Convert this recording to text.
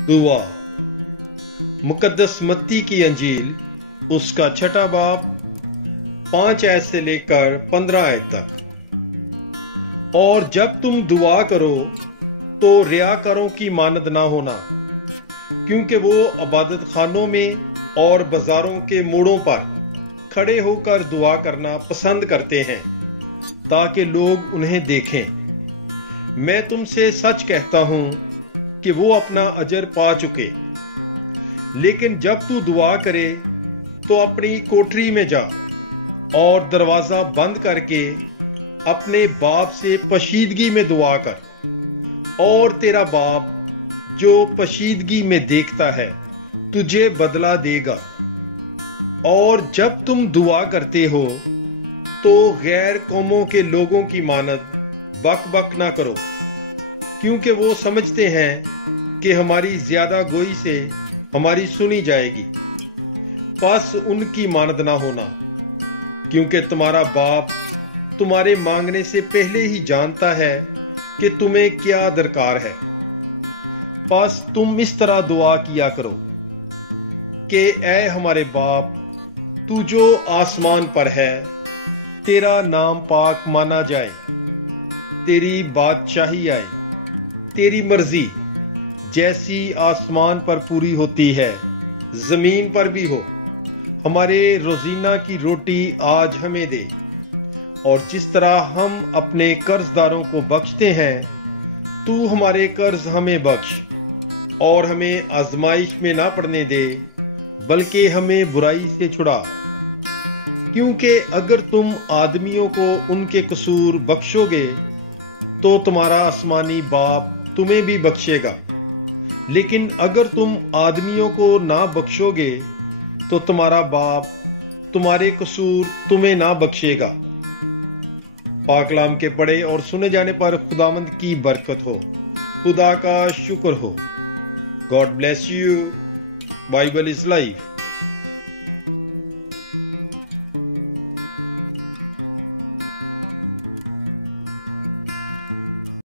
दुआ। मुकद्दस मत्ती की अंजील उसका छठा बाब 5 आयत से लेकर 15 आयत तक। और जब तुम दुआ करो तो रियाकारों की मानद ना होना, क्योंकि वो इबादत खानों में और बाजारों के मोड़ों पर खड़े होकर दुआ करना पसंद करते हैं ताकि लोग उन्हें देखें। मैं तुमसे सच कहता हूं कि वो अपना अजर पा चुके। लेकिन जब तू दुआ करे तो अपनी कोठरी में जा और दरवाजा बंद करके अपने बाप से पशीदगी में दुआ कर, और तेरा बाप जो पशीदगी में देखता है तुझे बदला देगा। और जब तुम दुआ करते हो तो गैर कौमों के लोगों की मानद बक बक ना करो, क्योंकि वो समझते हैं कि हमारी ज्यादा गोई से हमारी सुनी जाएगी। बस उनकी मानद ना होना, क्योंकि तुम्हारा बाप तुम्हारे मांगने से पहले ही जानता है कि तुम्हें क्या दरकार है। बस तुम इस तरह दुआ किया करो कि ऐ हमारे बाप, तू जो आसमान पर है, तेरा नाम पाक माना जाए, तेरी बादशाही आए, तेरी मर्जी जैसी आसमान पर पूरी होती है जमीन पर भी हो। हमारे रोजीना की रोटी आज हमें दे, और जिस तरह हम अपने कर्जदारों को बख्शते हैं तू हमारे कर्ज हमें बख्श, और हमें आजमाइश में ना पड़ने दे, बल्कि हमें बुराई से छुड़ा। क्योंकि अगर तुम आदमियों को उनके कसूर बख्शोगे तो तुम्हारा आसमानी बाप तुम्हें भी बख्शेगा, लेकिन अगर तुम आदमियों को ना बख्शोगे तो तुम्हारा बाप तुम्हारे कसूर तुम्हें ना बख्शेगा। पाकलाम के पढ़े और सुने जाने पर खुदावंद की बरकत हो, खुदा का शुक्र हो। God bless you. Bible is life.